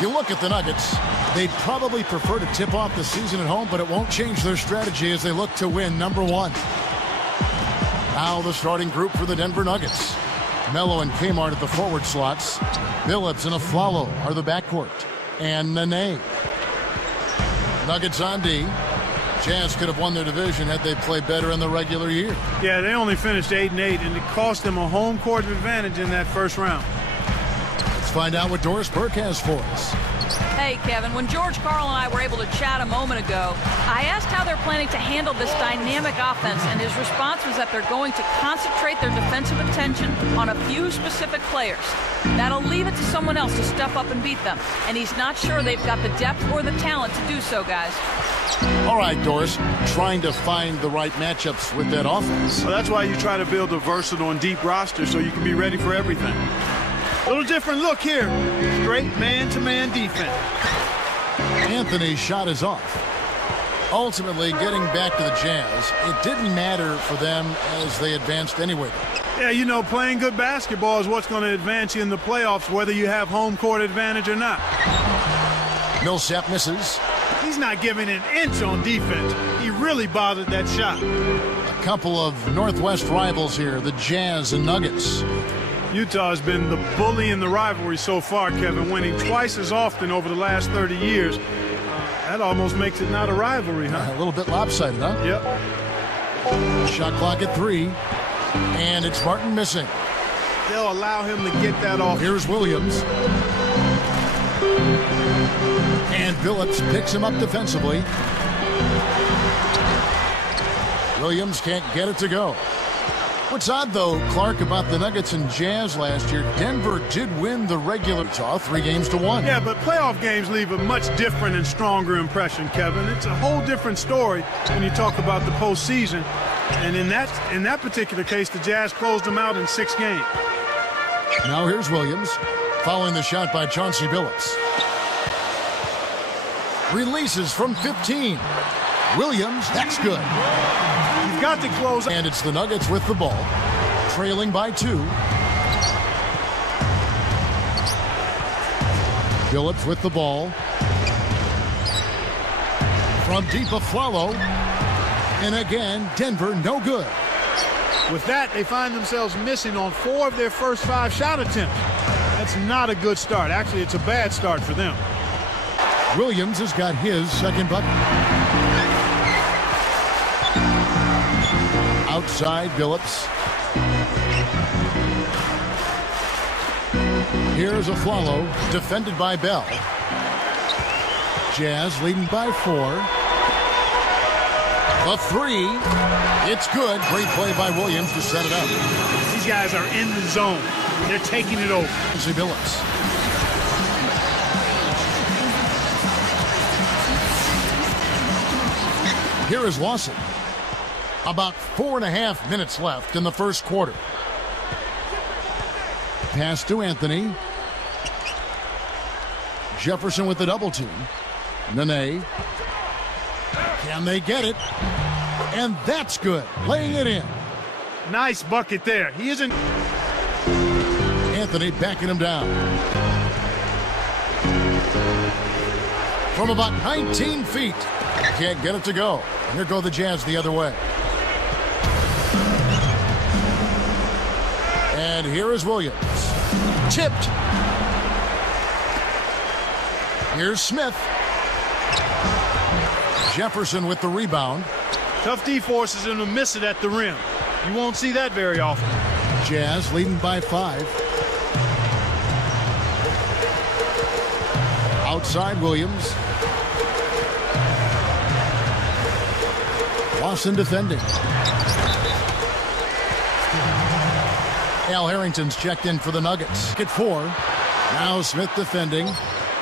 You look at the Nuggets, they'd probably prefer to tip off the season at home, but it won't change their strategy as they look to win number one. Now the starting group for the Denver Nuggets. Melo and Kmart at the forward slots. Billups and Aflalo are the backcourt. And Nene. Nuggets on D. Jazz could have won their division had they played better in the regular year. Yeah, they only finished 8-8, and it cost them a home court advantage in that first round. Let's find out what Doris Burke has for us. Hey, Kevin, when George Karl and I were able to chat a moment ago, I asked how they're planning to handle this dynamic offense, and his response was that they're going to concentrate their defensive attention on a few specific players. That'll leave it to someone else to step up and beat them, and he's not sure they've got the depth or the talent to do so, guys. All right, Doris, trying to find the right matchups with that offense. Well, that's why you try to build a versatile and deep roster so you can be ready for everything. Little different look here. Straight man-to-man defense. Anthony's shot is off. Ultimately, getting back to the Jazz, it didn't matter for them as they advanced anyway. Yeah, you know, playing good basketball is what's going to advance you in the playoffs, whether you have home court advantage or not. Millsap misses. He's not giving an inch on defense. He really bothered that shot. A couple of Northwest rivals here, the Jazz and Nuggets. Utah has been the bully in the rivalry so far, Kevin, winning twice as often over the last 30 years. That almost makes it not a rivalry, huh? A little bit lopsided, huh? Yep. Shot clock at 3, and it's Martin missing. They'll allow him to get that off. Here's Williams. And Billups picks him up defensively. Williams can't get it to go. What's odd, though, Clark, about the Nuggets and Jazz last year, Denver did win the regular 3-1. Yeah, but playoff games leave a much different and stronger impression, Kevin. It's a whole different story when you talk about the postseason. And in that particular case, the Jazz closed them out in 6 games. Now here's Williams, following the shot by Chauncey Billups. Releases from 15. Williams, that's good. You've got to close. And it's the Nuggets with the ball, trailing by 2. Billups with the ball. From deep Aflalo. And again, Denver no good. With that, they find themselves missing on 4 of their first 5 shot attempts. That's not a good start. Actually, it's a bad start for them. Williams has got his second bucket. Outside, Billups. Here's Aflalo, defended by Bell. Jazz leading by 4. A 3. It's good. Great play by Williams to set it up. These guys are in the zone. They're taking it over. Billups. Here is Lawson. About 4.5 minutes left in the first quarter. Pass to Anthony. Jefferson with the double team. Nene. Can they get it? And that's good. Laying it in. Nice bucket there. He isn't. Anthony backing him down. From about 19 feet. Can't get it to go. Here go the Jazz the other way. And here is Williams. Tipped. Here's Smith. Jefferson with the rebound. Tough D forces him to miss it at the rim. You won't see that very often. Jazz leading by 5. Outside Williams. Lawson defending. Al Harrington's checked in for the Nuggets. At 4. Now Smith defending.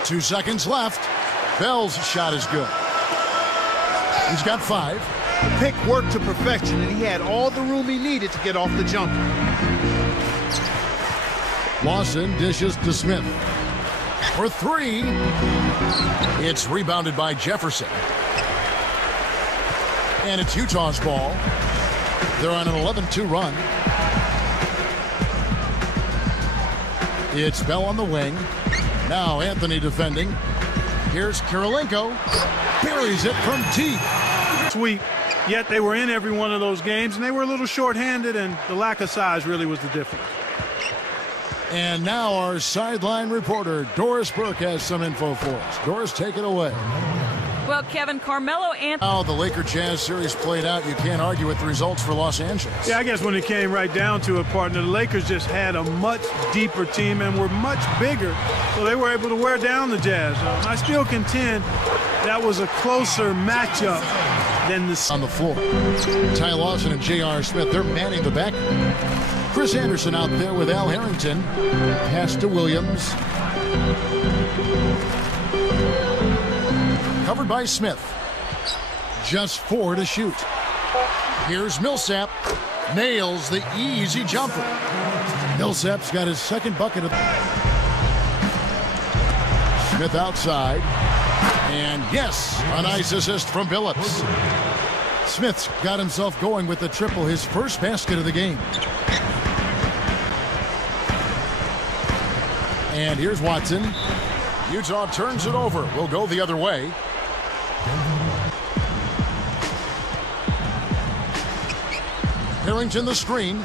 2 seconds left. Bell's shot is good. He's got 5. The pick worked to perfection, and he had all the room he needed to get off the jumper. Lawson dishes to Smith. For 3. It's rebounded by Jefferson. And it's Utah's ball. They're on an 11-2 run. It's Bell on the wing. Now Anthony defending. Here's Kirilenko. Buries it from deep. Sweep. Yet they were in every one of those games, and they were a little short-handed, and the lack of size really was the difference. And now our sideline reporter, Doris Burke, has some info for us. Doris, take it away. Well, Kevin, Carmelo Anthony. How the Laker-Jazz series played out, you can't argue with the results for Los Angeles. Yeah, I guess when it came right down to it, partner, the Lakers just had a much deeper team and were much bigger, so they were able to wear down the Jazz. I still contend that was a closer matchup than the... On the floor, Ty Lawson and J.R. Smith, they're manning the back. Chris Anderson out there with Al Harrington. Pass to Williams. Covered by Smith. Just 4 to shoot. Here's Millsap. Nails the easy jumper. Millsap's got his second bucket of... Smith outside. And yes, a nice assist from Billups. Smith's got himself going with the triple, his first basket of the game. And here's Watson. Utah turns it over. Will go the other way. Harrington the screen.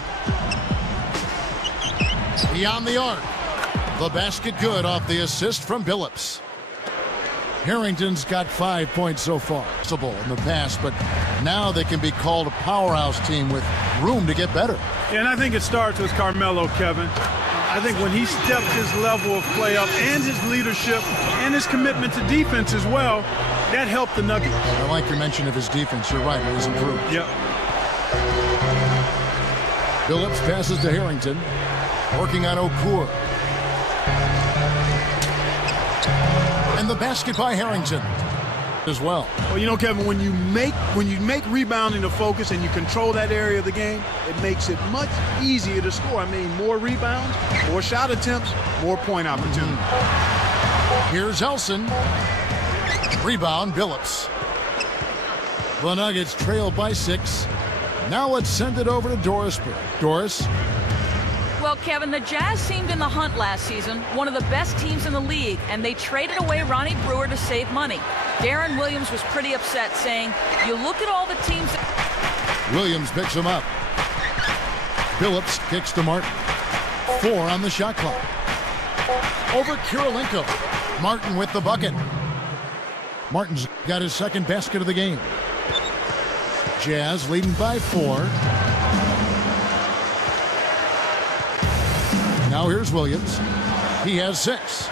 Beyond the arc. The basket good off the assist from Billups. Harrington's got 5 points so far. In the past, but now they can be called a powerhouse team with room to get better. Yeah, and I think it starts with Carmelo, Kevin. I think when he stepped his level of play up and his leadership and his commitment to defense as well, that helped the Nuggets. I like your mention of his defense. You're right, it was improved. Yep. Billups passes to Harrington. Working on Okur. And the basket by Harrington as well. Well, you know, Kevin, when you make rebounding a focus and you control that area of the game, it makes it much easier to score. I mean, more rebounds, more shot attempts, more point opportunity. Here's Elson. Rebound, Billups. The Nuggets trail by 6. Now let's send it over to Doris Burke. Doris. Well, Kevin, the Jazz seemed in the hunt last season, one of the best teams in the league, and they traded away Ronnie Brewer to save money. Darren Williams was pretty upset, saying, you look at all the teams... Williams picks him up. Billups kicks to Martin. 4 on the shot clock. Over Kirilenko. Martin with the bucket. Martin's got his second basket of the game. Jazz leading by 4. Now here's Williams. He has 6.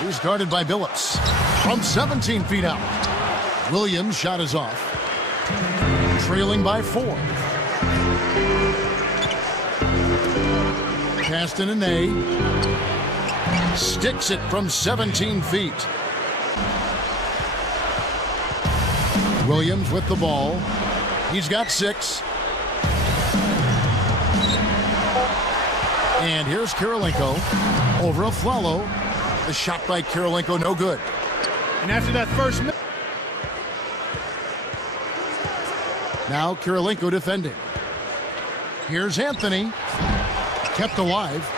He's guarded by Billups. From 17 feet out. Williams' shot is off. Trailing by 4. Passed in a nay. Sticks it from 17 feet. Williams with the ball. He's got 6. And here's Kirilenko over Afflalo. The shot by Kirilenko, no good. And after that first minute. Now Kirilenko defending. Here's Anthony. Kept alive.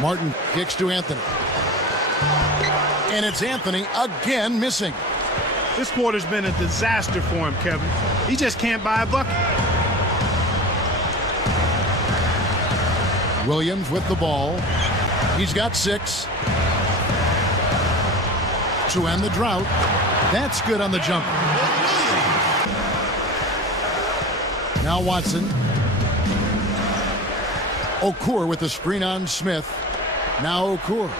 Martin kicks to Anthony. And it's Anthony again missing. This quarter's been a disaster for him, Kevin. He just can't buy a bucket. Williams with the ball. He's got 6. To end the drought. That's good on the jumper. Now Watson. Okur with the screen on Smith. Now Okur.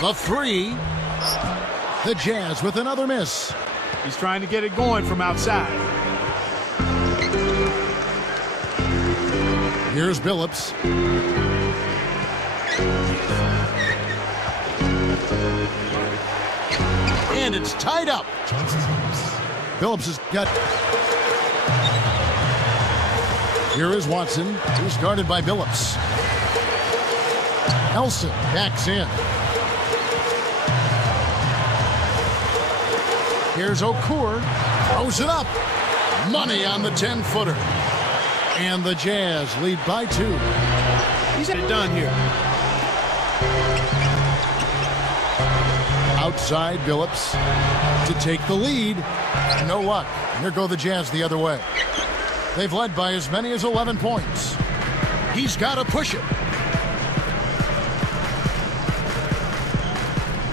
The 3. The Jazz with another miss. He's trying to get it going from outside. Here's Billups. And it's tied up. Billups has got... Here is Watson. He's guarded by Billups. Elson backs in. Here's Okur. Throws it up. Money on the 10-footer. And the Jazz lead by 2. He's done here. Outside, Billups to take the lead. No luck. Here go the Jazz the other way. They've led by as many as 11 points. He's got to push it.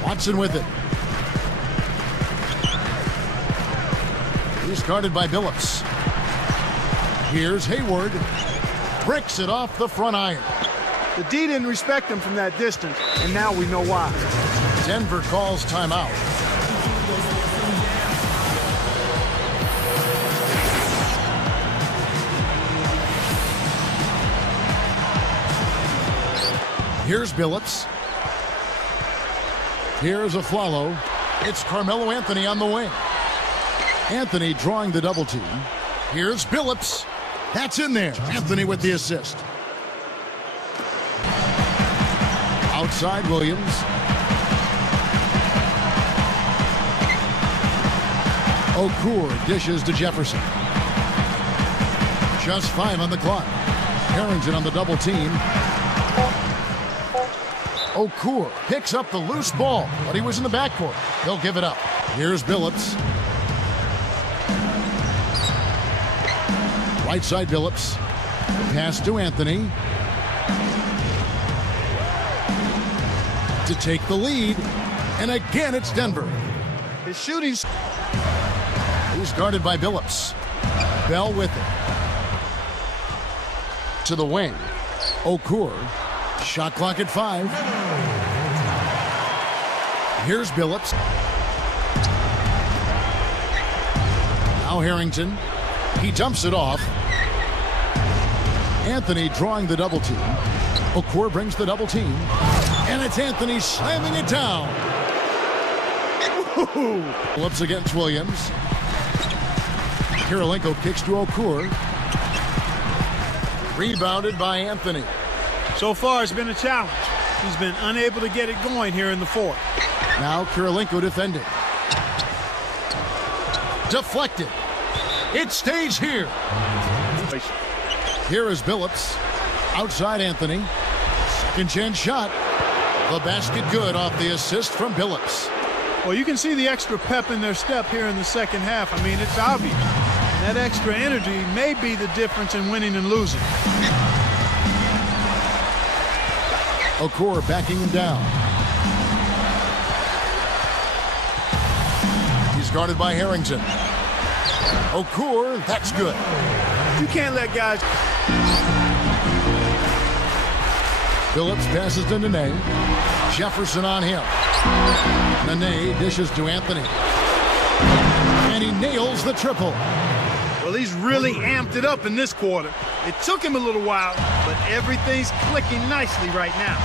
Watson with it. He's guarded by Billups. Here's Hayward. Bricks it off the front iron. The D didn't respect him from that distance, and now we know why. Denver calls timeout. Here's Billups. Here's Aflalo. It's Carmelo Anthony on the wing. Anthony drawing the double team. Here's Billups. That's in there. Anthony with the assist. Outside, Williams. Okur dishes to Jefferson. Just 5 on the clock. Harrington on the double team. Okur picks up the loose ball, but he was in the backcourt. He'll give it up. Here's Billups. Right side, Billups. Pass to Anthony. To take the lead. And again, it's Denver. His shooting's... He's guarded by Billups. Bell with it. To the wing. Okur. Shot clock at 5. Here's Billups. Now Harrington. He dumps it off. Anthony drawing the double team. Okur brings the double team. And it's Anthony slamming it down. Billups against Williams. Kirilenko kicks to Okur. Rebounded by Anthony. So far, it's been a challenge. He's been unable to get it going here in the fourth. Now Kirilenko defending. Deflected. It stays here. Here is Billups. Outside Anthony. Second chance shot. The basket good off the assist from Billups. Well, you can see the extra pep in their step here in the second half. I mean, it's obvious. That extra energy may be the difference in winning and losing. Okur backing him down. He's guarded by Harrington. Okur, that's good. You can't let guys... Billups passes to Nene. Jefferson on him. Nene dishes to Anthony. And he nails the triple. Well, he's really amped it up in this quarter. It took him a little while, but everything's clicking nicely right now.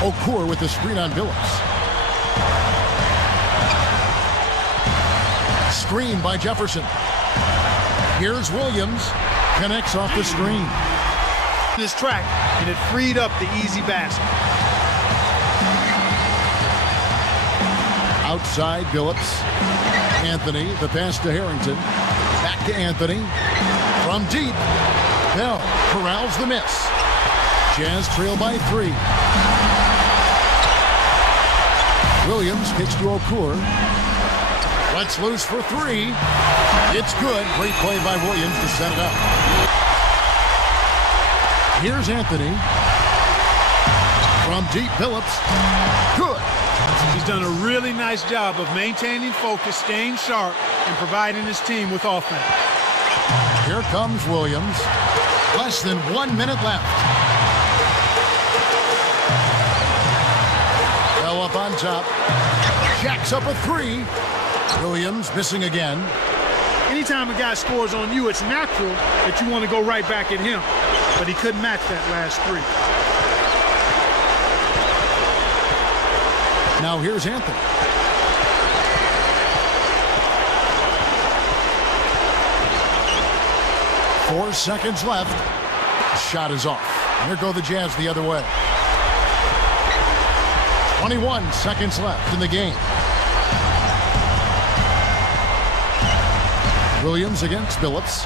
Okur with the screen on Billups. Screen by Jefferson. Here's Williams. Connects off the screen. This track, and it freed up the easy basket. Outside, Billups. Anthony, the pass to Harrington. Back to Anthony. From deep. Bell corrals the miss. Jazz trail by 3. Williams kicks to Okur. Lets loose for 3. It's good. Great play by Williams to set it up. Here's Anthony. From deep, Billups. Good. He's done a really nice job of maintaining focus, staying sharp, and providing his team with offense. Here comes Williams. Less than 1 minute left. Bell up on top. Jacks up a 3. Williams missing again. Anytime a guy scores on you, it's natural that you want to go right back at him. But he couldn't match that last 3. Now here's Anthony. 4 seconds left. Shot is off. Here go the Jazz the other way. 21 seconds left in the game. Williams against Billups.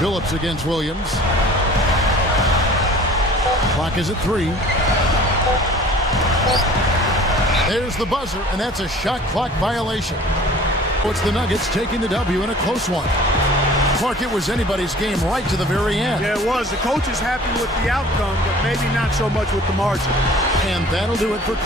Billups against Williams. Clock is at 3. There's the buzzer, and that's a shot clock violation. It's the Nuggets taking the W in a close one. Clark, it was anybody's game right to the very end. Yeah, it was. The coach is happy with the outcome, but maybe not so much with the margin. And that'll do it for